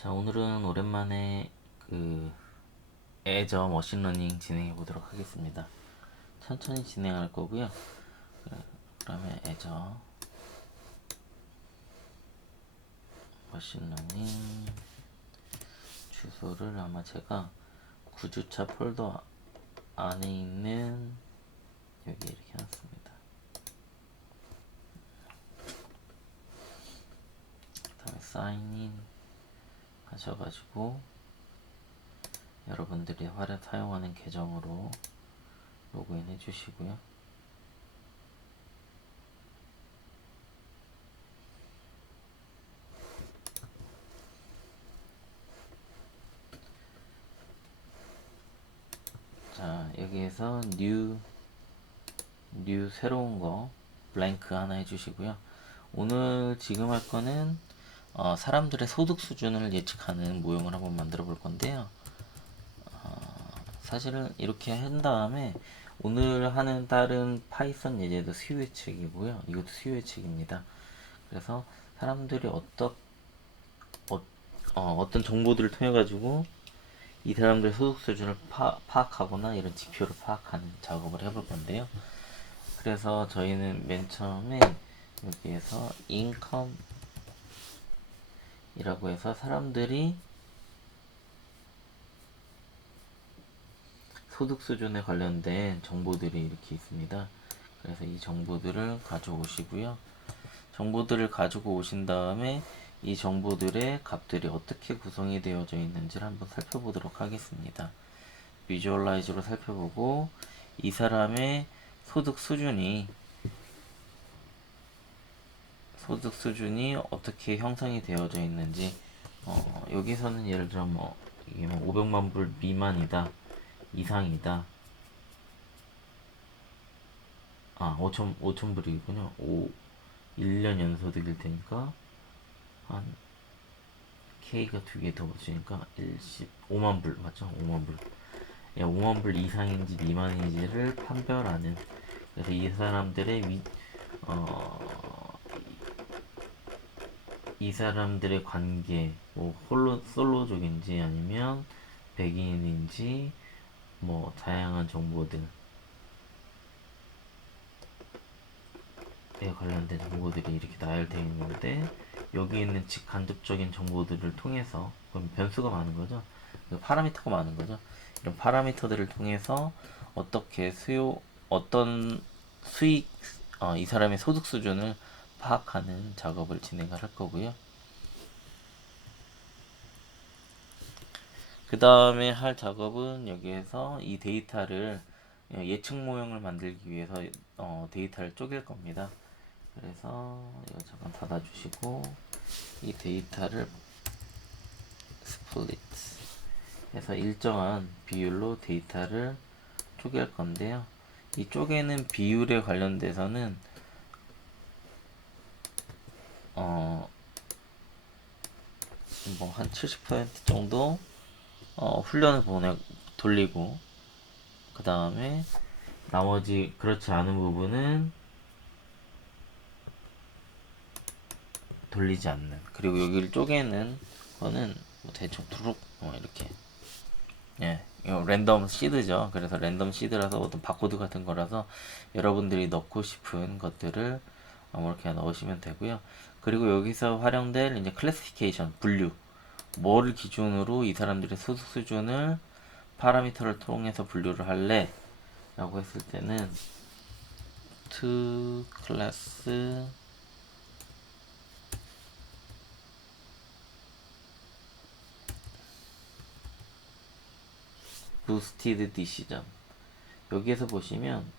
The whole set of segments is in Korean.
자, 오늘은 오랜만에 애저 머신러닝 진행해 보도록 하겠습니다. 천천히 진행할 거고요. 그러면 애저 머신러닝 주소를 아마 제가 9주차 폴더 안에 있는 여기 이렇게 놨습니다. 그 다음에 사인인 하셔가지고 여러분들이 사용하는 계정으로 로그인 해주시고요. 자, 여기에서 뉴 새로운 거 블랭크 하나 해주시고요. 오늘 지금 할 거는 사람들의 소득 수준을 예측하는 모형을 한번 만들어 볼 건데요. 사실은 이렇게 한 다음에 오늘 하는 다른 파이썬 예제도 수요 예측이고요. 이것도 수요 예측입니다. 그래서 사람들이 어떤 정보들을 통해 가지고 이 사람들의 소득 수준을 파악하거나 이런 지표를 파악하는 작업을 해볼 건데요. 그래서 저희는 맨 처음에 여기에서 인컴이라고 해서 사람들이 소득 수준에 관련된 정보들이 이렇게 있습니다. 그래서 이 정보들을 가져오시고요. 정보들을 가지고 오신 다음에 이 정보들의 값들이 어떻게 구성이 되어져 있는지를 한번 살펴보도록 하겠습니다. 비주얼라이즈로 살펴보고 이 사람의 소득 수준이 어떻게 형성이 되어져 있는지 여기서는 예를 들어 이게 500만 불 미만이다, 이상이다. 5천 불이군요. 1년 연소득일 테니까 한 K가 두 개 더 붙으니까 5만 불 맞죠? 5만 불. 5만 불 이상인지 미만인지를 판별하는. 그래서 이 사람들의 이 사람들의 관계, 솔로족인지 아니면 백인인지 다양한 정보들에 관련된 정보들이 이렇게 나열되어 있는데 여기 있는 직간접적인 정보들을 통해서 그럼 변수가 많은 거죠. 파라미터가 많은 거죠. 이런 파라미터들을 통해서 어떤 수익, 이 사람의 소득 수준을 파악하는 작업을 진행을 할 거고요. 그 다음에 할 작업은 여기에서 이 데이터를 예측 모형을 만들기 위해서 데이터를 쪼갤 겁니다. 그래서 이거 잠깐 닫아주시고 이 데이터를 스플릿 해서 일정한 비율로 데이터를 쪼갤 건데요. 이 쪼개는 비율에 관련돼서는 한 70% 정도 훈련을 돌리고 그 다음에 나머지 그렇지 않은 부분은 돌리지 않는. 그리고 여기를 쪼개는 거는 대충 두룩 이렇게 이거 랜덤 시드죠. 그래서 랜덤 시드라서 어떤 바코드 같은 거라서 여러분들이 넣고 싶은 것들을 아무렇게나 넣으시면 되고요. 그리고 여기서 활용될 이제 클래시피케이션 분류, 뭐를 기준으로 이 사람들의 소득 수준을 파라미터를 통해서 분류를 할래? 라고 했을 때는 to class boosted decision. 여기에서 보시면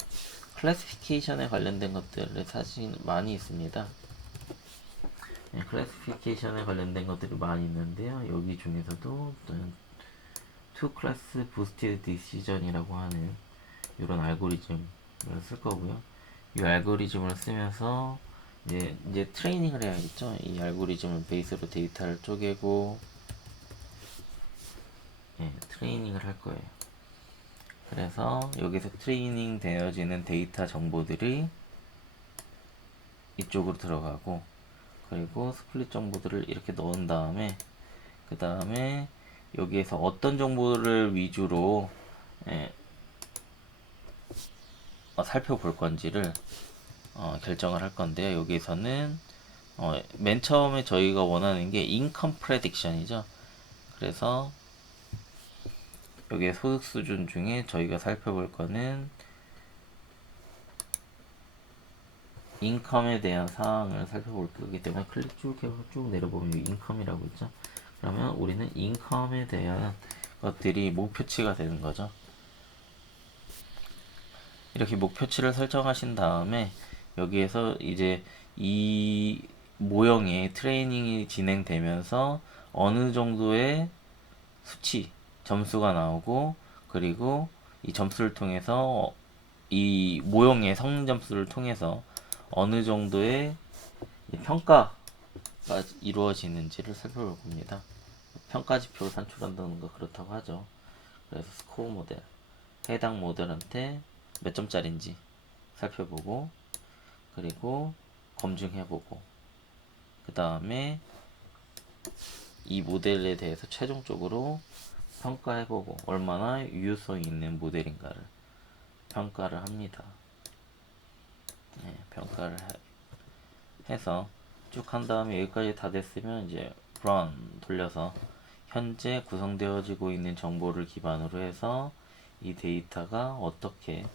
클래시피케이션에 관련된 것들을 사실 많이 있습니다. 클래시피케이션에 관련된 것들이 많이 있는데요. 여기 중에서도 two class boosted decision이라고 하는 이런 알고리즘을 쓸 거고요. 이 알고리즘을 쓰면서 이제 트레이닝을 해야겠죠. 이 알고리즘을 베이스로 데이터를 쪼개고 트레이닝을 할 거예요. 그래서 여기서 트레이닝 되어지는 데이터 정보들이 이쪽으로 들어가고 그리고 스플릿 정보들을 이렇게 넣은 다음에 그 다음에 여기에서 어떤 정보를 위주로 예, 살펴볼 건지를 결정을 할 건데요. 여기에서는 맨 처음에 저희가 원하는 게 인컴 프레딕션이죠. 그래서 여기에 소득 수준 중에 저희가 살펴볼 거는 인컴에 대한 사항을 살펴볼 거기 때문에 클릭 쭉 내려보면 인컴이라고 있죠. 그러면 우리는 인컴에 대한 것들이 목표치가 되는 거죠. 이렇게 목표치를 설정하신 다음에 여기에서 이제 이 모형의 트레이닝이 진행되면서 어느 정도의 수치, 점수가 나오고, 그리고 이 점수를 통해서 이 모형의 성능 점수를 통해서 어느 정도의 평가가 이루어지는지를 살펴볼 겁니다. 평가지표를 산출한다는 거 그렇다고 하죠. 그래서 스코어 모델, 해당 모델한테 몇 점짜리인지 살펴보고, 그리고 검증해보고, 그 다음에 이 모델에 대해서 최종적으로 평가해보고 얼마나 유효성이 있는 모델인가를 평가를 합니다. 네, 평가를 해서 쭉 한 다음에 여기까지 다 됐으면 이제 run 돌려서 현재 구성되어지고 있는 정보를 기반으로 해서 이 데이터가 어떻게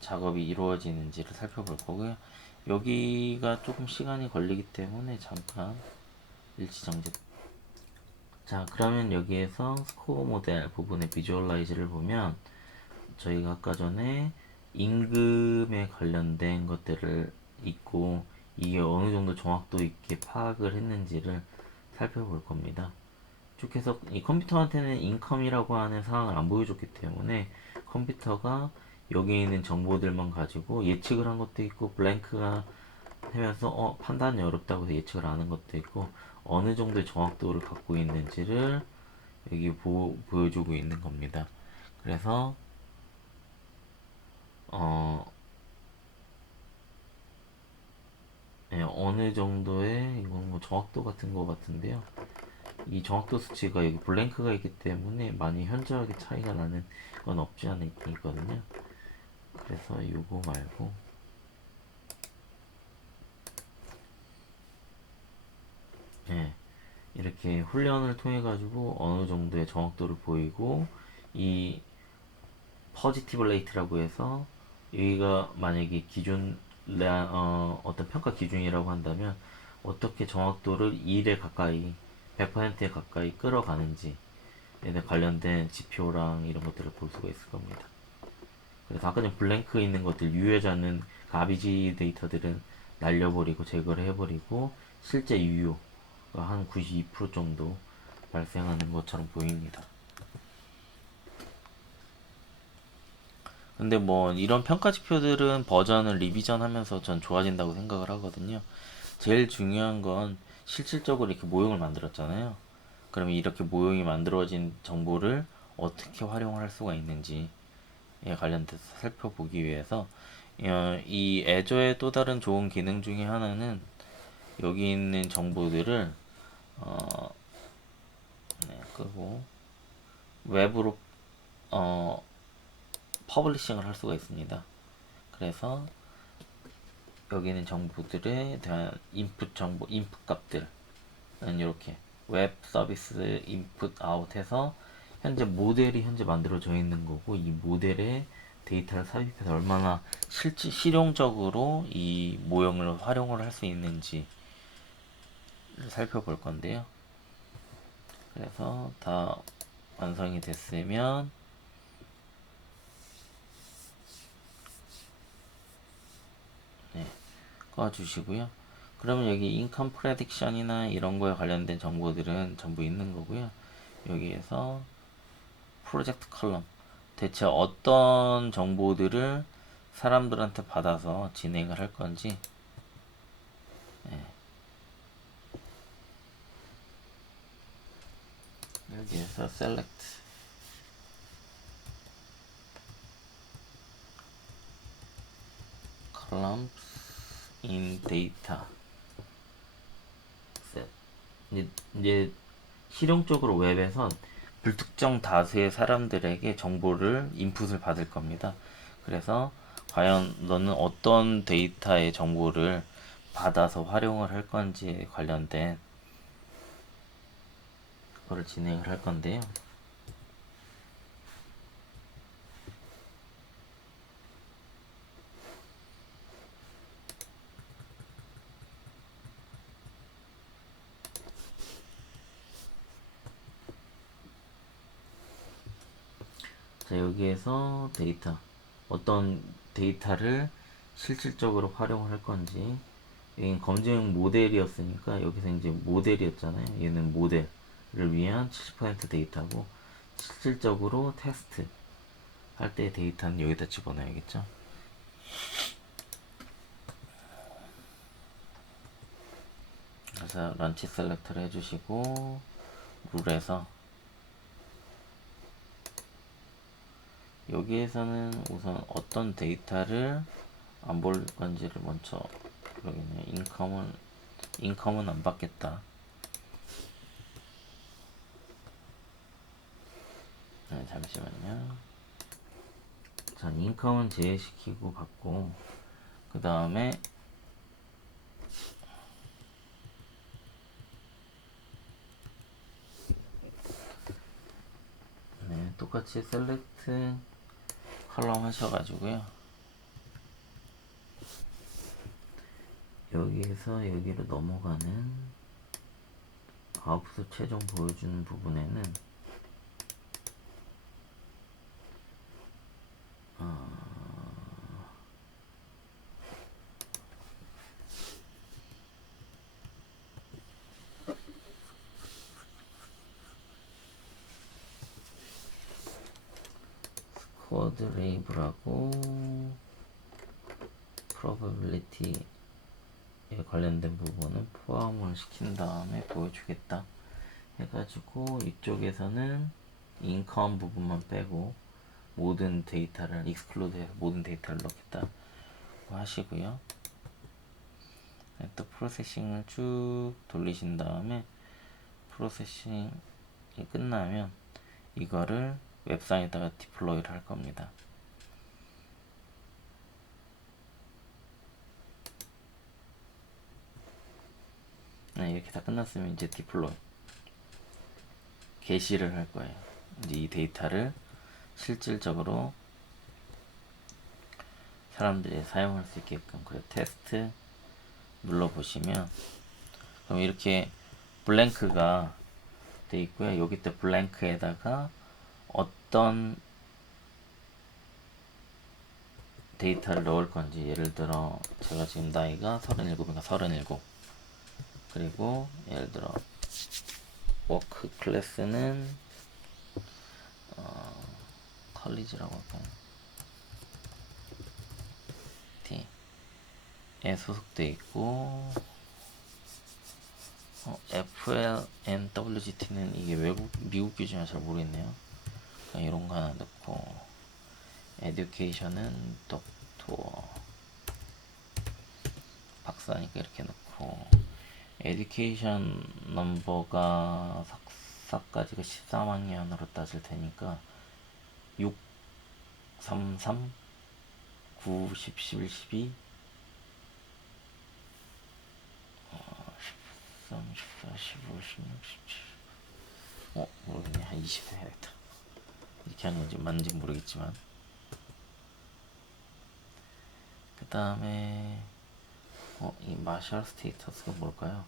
작업이 이루어지는지를 살펴볼 거고요. 여기가 조금 시간이 걸리기 때문에 잠깐 일시정지. 자, 그러면 여기에서 스코어 모델 부분의 비주얼라이즈를 보면 저희가 아까 전에 임금에 관련된 것들을 있고 이게 어느 정도 정확도 있게 파악을 했는지를 살펴볼 겁니다. 쭉 해서 이 컴퓨터한테는 인컴이라고 하는 사항을 안 보여줬기 때문에 컴퓨터가 여기 있는 정보들만 가지고 예측을 한 것도 있고 블랭크가 하면서 판단이 어렵다고 해서 예측을 안 한 것도 있고 어느 정도의 정확도를 갖고 있는지를 여기 보여주고 있는 겁니다. 그래서 어느 정도의 이건 뭐 정확도 같은 거 같은데요. 이 정확도 수치가 여기 블랭크가 있기 때문에 많이 현저하게 차이가 나는 건 없지 않아 있거든요. 그래서 요거 말고 이렇게 훈련을 통해 가지고 어느 정도의 정확도를 보이고 이 퍼지티브 레이트라고 해서 여기가 만약에 기준 어떤 평가 기준이라고 한다면 어떻게 정확도를 1에 가까이 100%에 가까이 끌어가는지 에 관련된 지표랑 이런 것들을 볼 수가 있을 겁니다. 그래서 아까 전 블랭크 있는 것들 유효하지 않는 가비지 데이터들은 날려버리고 제거를 해버리고 실제 유효가 한 92% 정도 발생하는 것처럼 보입니다. 근데 뭐 이런 평가 지표들은 버전을 리비전 하면서 전 좋아진다고 생각을 하거든요. 제일 중요한 건 실질적으로 이렇게 모형을 만들었잖아요. 그러면 이렇게 모형이 만들어진 정보를 어떻게 활용할 수가 있는지에 관련돼서 살펴보기 위해서 이 애저의 또 다른 좋은 기능 중에 하나는 여기 있는 정보들을 끄고 웹으로 퍼블리싱을 할 수가 있습니다. 그래서 여기 있는 정보들에 대한 인풋 정보, 인풋 값들은 이렇게 웹 서비스 인풋 아웃 해서 현재 모델이 현재 만들어져 있는 거고 이 모델에 데이터를 삽입해서 얼마나 실용적으로 이 모형을 활용을 할 수 있는지를 살펴볼 건데요. 그래서 다 완성이 됐으면 꺼주시고요. 그러면 여기 인컴 프레딕션이나 이런 거에 관련된 정보들은 전부 있는 거고요. 여기에서 프로젝트 컬럼 대체 어떤 정보들을 사람들한테 받아서 진행을 할 건지 여기에서 select columns in data 이제 실용적으로 웹에서 불특정 다수의 사람들에게 정보를 인풋을 받을 겁니다. 그래서 과연 너는 어떤 데이터의 정보를 받아서 활용을 할 건지에 관련된 그거를 진행을 할 건데요. 자, 여기에서 데이터, 어떤 데이터를 실질적으로 활용을 할 건지, 여긴 검증 모델이었으니까 여기서 이제 모델이었잖아요. 얘는 모델을 위한 70% 데이터고, 실질적으로 테스트 할 때 데이터는 여기다 집어넣어야겠죠. 그래서 런치 셀렉터를 해주시고 룰에서 여기에서는 우선 어떤 데이터를 안 볼 건지를 먼저 여기는 인컴은 안 받겠다. 네, 잠시만요. 자, 인컴은 제외시키고 받고 그 다음에 네, 똑같이 셀렉트 컬럼 하셔가지고요. 여기에서 여기로 넘어가는 아웃풋 최종 보여주는 부분에는 스쿼드 레이블하고 probability에 관련된 부분은 포함을 시킨 다음에 보여주겠다 해가지고 이쪽에서는 인컴 부분만 빼고 모든 데이터를 익스클루드해서 모든 데이터를 넣겠다 하시고요. 또 프로세싱을 쭉 돌리신 다음에 프로세싱이 끝나면 이거를 웹상에다가 디플로이를 할 겁니다. 네, 이렇게 다 끝났으면 이제 디플로이 게시를 할 거예요. 이제 이 데이터를 실질적으로 사람들이 사용할 수 있게끔. 그래 테스트 눌러보시면 그럼 이렇게 블랭크가 돼 있고요. 여기 때 블랭크에다가 어떤 데이터를 넣을 건지, 예를 들어 제가 지금 나이가 37이니까 37, 그리고 예를 들어 워크 클래스는 컬리지라고 할까요? T에 소속돼 있고 FLNWGT는 이게 미국 기준이라 잘 모르겠네요. 이런 거 하나 넣고 에듀케이션은 독토 박사니까 이렇게 넣고 에듀케이션 넘버가 석사까지가 13학년으로 따질 테니까 6, 3, 3, 9, 10, 11, 12 13, 14, 15, 16, 17 모르겠네. 한 20 해야겠다. 이렇게 하는 건지 맞는지 모르겠지만 그 다음에 이 마샬 스테이터스가 뭘까요?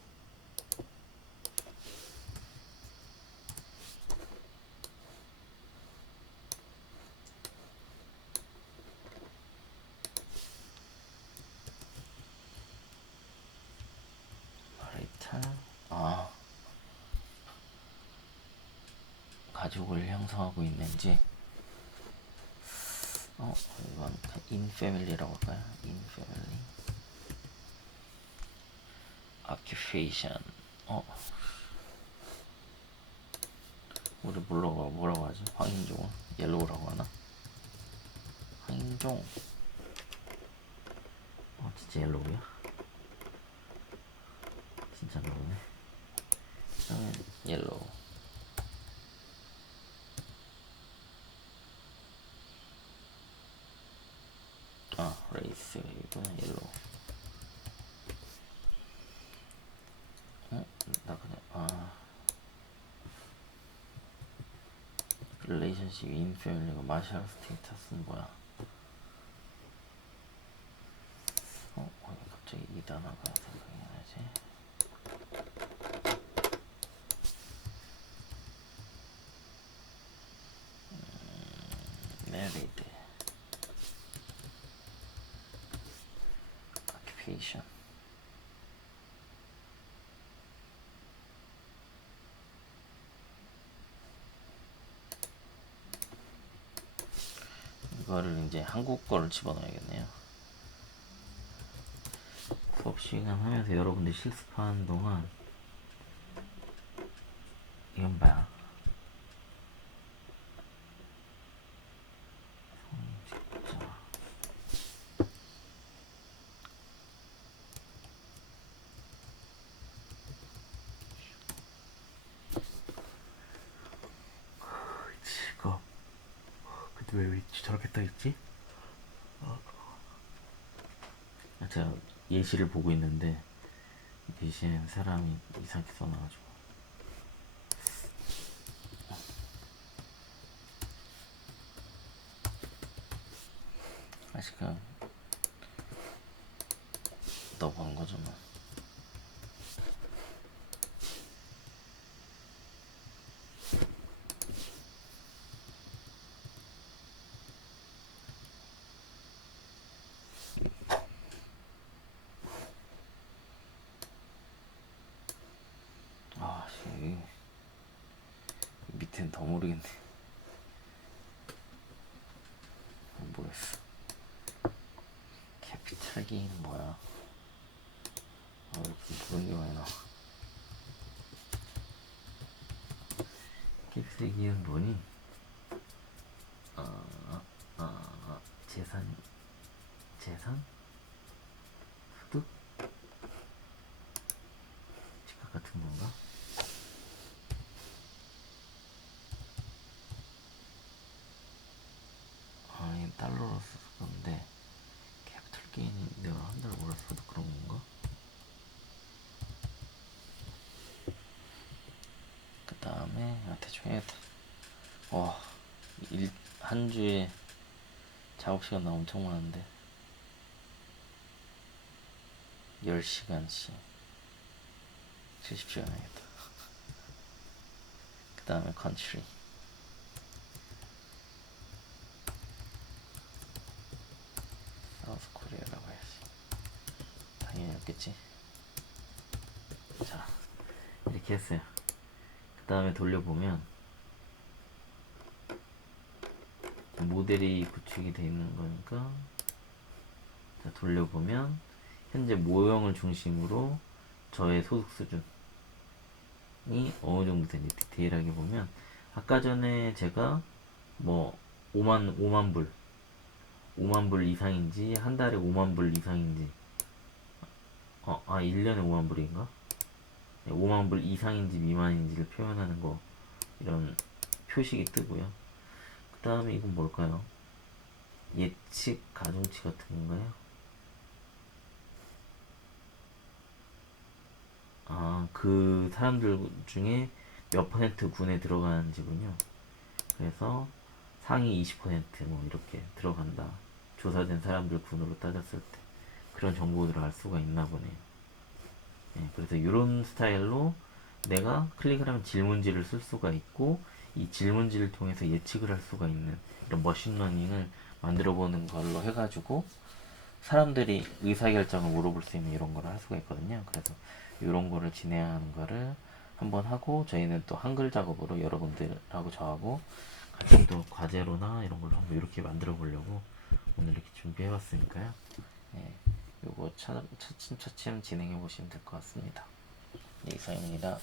마리탈 가족을 형성하고 있는지 이건 인패밀리라고 할까요? 인패밀리 occupation 우리 뭐라고 하지? 황인종은 옐로우라고 하나? 황인종 진짜 옐로우야? 진짜 옐로우네. 옐로우. 레이스 이거는 옐로우. 나 그냥 릴레이션십 인 패밀리가 마샬 스테이터스는 뭐야? 왜 갑자기 이 단어가 생각이 나지? married, occupation. 이거를 이제 한국 거를 집어넣어야겠네요. 수업 시간 하면서 여러분들 실습하는 동안 이건 뭐야? 성직자. 직업. 근데 왜 저렇게 떠있지? 제가 예시를 보고 있는데 예시엔 사람이 이상하게 써놔가지고. 아직은 넘어간 거죠 뭐. 밑에는 더 모르겠네. 모르겠어. 캐피탈 게인은 뭐야? 이렇게 모르는 게 많이 나와. 캐피탈 게인은 뭐니? 재산? 소득? 집값 같은 건가? 이게 달러로 쓸 건데 캐피탈 게인이 내가 한 달 몰랐어도 그런 건가? 그 다음에 대충 해야겠다. 한 주에 작업 시간 나 엄청 많은데 10시간씩 70시간 하겠다. 그 다음에 컨트리. 사우스 코리아라고 해야지. 당연히 없겠지. 자, 이렇게 했어요. 그 다음에 돌려보면 모델이 구축이 되어 있는 거니까, 자, 돌려보면 현재 모형을 중심으로 저의 소득 수준이 어느 정도 되는지 디테일하게 보면, 아까 전에 제가 뭐 5만 불 이상인지 한 달에 5만 불 이상인지 1년에 5만 불인가? 5만 불 이상인지 미만인지를 표현하는 거, 이런 표식이 뜨고요. 그 다음에 이건 뭘까요? 예측 가중치 같은 건가요? 그 사람들 중에 몇 퍼센트 군에 들어가는지군요. 그래서 상위 20%뭐 이렇게 들어간다. 조사된 사람들 군으로 따졌을 때 그런 정보들을 알 수가 있나 보네요. 그래서 이런 스타일로 내가 클릭을 하면 질문지를 쓸 수가 있고, 이 질문지를 통해서 예측을 할 수가 있는 이런 머신러닝을 만들어 보는 걸로 해가지고 사람들이 의사결정을 물어볼 수 있는 이런 거를 할 수가 있거든요. 그래서 이런 거를 진행하는 거를 한번 하고, 저희는 또 한글 작업으로 여러분들하고 저하고 같이 또 과제로나 이런 걸로 한번 이렇게 만들어 보려고 오늘 이렇게 준비해 봤으니까요. 요거 차츰차츰 진행해 보시면 될 것 같습니다. 네, 이상입니다.